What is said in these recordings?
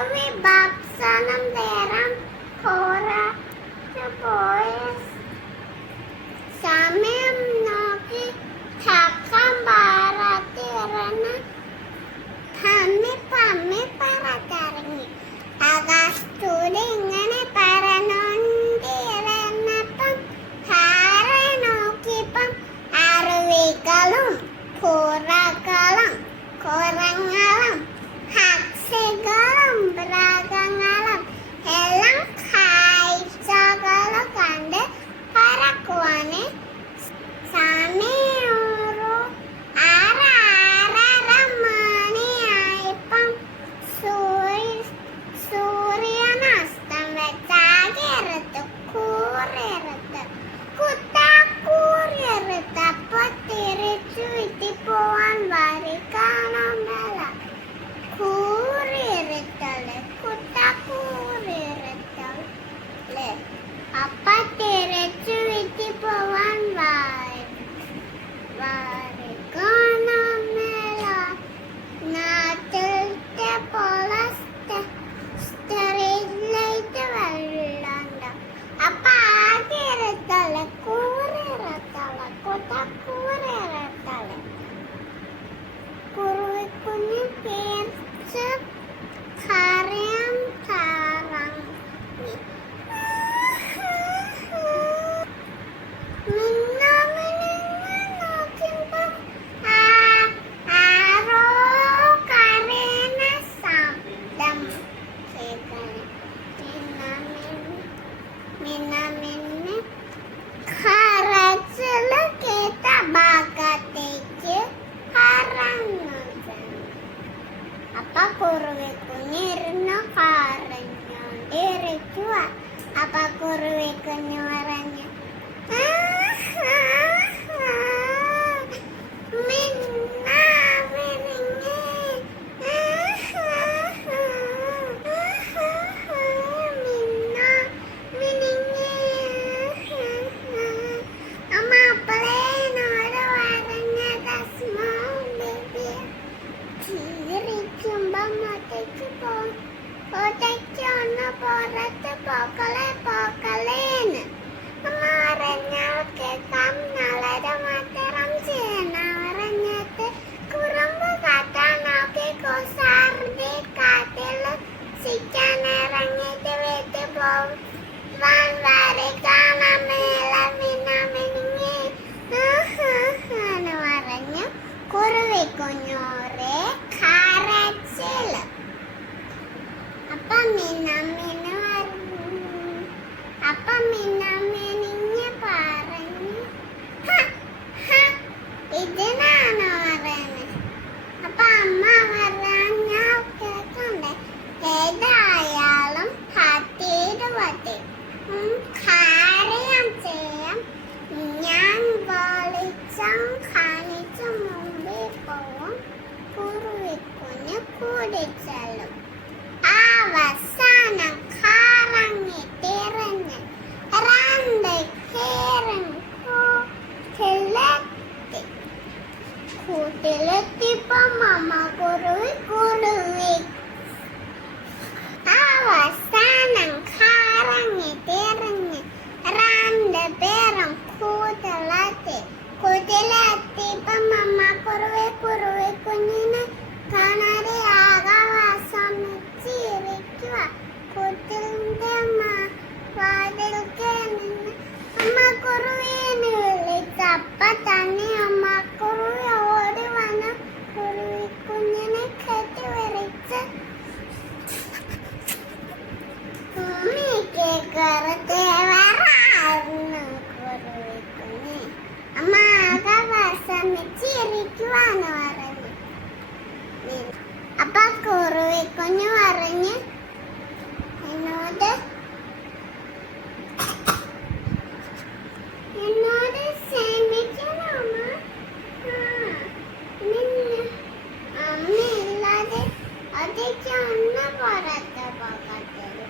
കുറുവി ഭക്ഷണം തരാൻ പുറത്തു പോയ സമയം നോക്കി ചക്കം പറത്തിറങ്ങി പമ്മി പറത്തിറങ്ങി. ആകാശത്തൂടെ ഇങ്ങനെ പറന്നോണ്ടിരുന്നപ്പം താഴെ നോക്കിയപ്പം അരുവികളും പുറകളും കുരങ്ങളും പക്ഷികളും മൃഗങ്ങളും എല്ലാം കാഴ്ചകളും കണ്ട് പറക്കുവാന് സമയൊരു 6:30 മണിയായപ്പം സൂര്യൻ അസ്തം വെച്ചാകിരത്ത് കുത്താക്കൂറിയറുത്തപ്പോ തിരിച്ചു വിട്ടിപ്പോവാൻ വഴി കാണുന്നില്ല. കൂറിയറുത്തല് കുത്താക്കൂറിയറുത്തല് അപ്പൊ തിരിച്ചു വിട്ടിപ്പോവാൻ വഴി കാണുന്നില്ല. നാട്ടിലത്തെ പോലെ സ്ട്രീറ്റ് ലൈറ്റ് വെള്ളണ്ട. അപ്പൊ ആകിരത്തല് കൂറിയറുത്തല് കുത്താക്കൂറിയറുത്തല് കുറുവിക്കുഞ്ഞ് പേർച്ച് കരയാൻ തുടങ്ങി. മിന്നാമിനുങ്ങി നോക്കിയപ്പം ആരോ കരയുന്ന ശബ്ദം കേൾക്കണ്. മിന്നാമിന്നി കരച്ചില് കേട്ട ഭാഗത്തേക്ക് പറഞ്ഞു. അപ്പൊ കുറുവിക്കുഞ്ഞ് ഇരുന്ന് കരഞ്ഞോണ്ടിരിക്കുക. അപ്പൊ കുറുവിക്കുഞ്ഞ് പറഞ്ഞു, പുറത്ത് പോക്കളേന്ന് പറഞ്ഞാൽ കേൾക്കാം. നല്ലത് മാത്രം ചെയ്യണം പറഞ്ഞിട്ട് കുറുമ്പ് കാട്ടാൻ നോക്കി കുസാറിന്റെ കാട്ടിൽ ചിക്കാനിറങ്ങിയിട്ട് വീട്ടിൽ പോവാൻ വരെ കാണാൻ മേല മിന്നാമിനുങ്ങി എന്ന് പറഞ്ഞു കുറുവിക്കുഞ്ഞോരെ കരച്ചില്. അപ്പൊ മിന്നാമിനുങ്ങി പറഞ്ഞു, ഇതിനാണോ പറയുന്നത്? അപ്പൊ അമ്മ പറഞ്ഞ കേക്കണ്ടേ, ഏതായാലും പട്ടി കാര്യം ചെയ്യാം. ഞാൻ വെളിച്ചം കാണിച്ചു മുമ്പിൽ പോവും. കുറുവിക്കുഞ്ഞ് കൂടിച്ചെല്ലും. അവസാനം കറങ്ങി തിരിഞ്ഞ് 2 പേരും കൂട്ടിലെത്തിയപ്പം അമ്മ കുറുവി അവസാനം കറങ്ങി തിരിഞ്ഞ് 2 പേരും കൂട്ടിലെത്തിയപ്പം അമ്മ കുറുവിക്കുഞ്ഞിനെ കാണാതെ ആകാശം ചിരിക്കുക. കൂട്ടിന്റെ വാതിൽക്ക് നിന്ന് അമ്മ കുറുവിനെ വിളിച്ചപ്പ തന്നെ അമ്മ കുറുവി ഓടി വന്ന് കുറുവിക്കുഞ്ഞിനെ കെട്ടിവരിച്ച് കുറുവിക്കുഞ്ഞ് അമ്മ ആകാശം ചിരിക്കുവാന്ന് പറഞ്ഞു. അപ്പൊ കുറുവിക്കുഞ്ഞ് പറഞ്ഞ് എന്നോട് ക്ഷമിക്കണം അമ്മയില്ലാതെ അതൊക്കെ ഒന്ന് പുറത്ത് പോകത്തുള്ളൂ.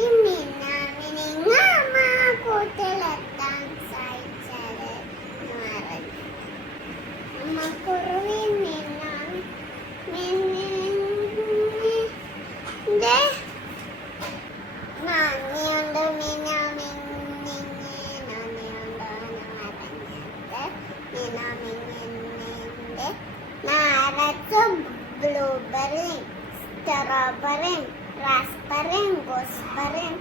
ഈ മിന്നാമിനുങ്ങ അമ്മ കൂട്ടിലെത്താൻ സഹായിച്ചത് എന്ന് പറഞ്ഞു. അമ്മ കുറുവി മിന്നാമിനുങ്ങ നാരസും ബ്ലൂബെറിയും സ്ട്രോബെറിയും റാസ്ബെറിയും ഗൂസ്ബെറിയും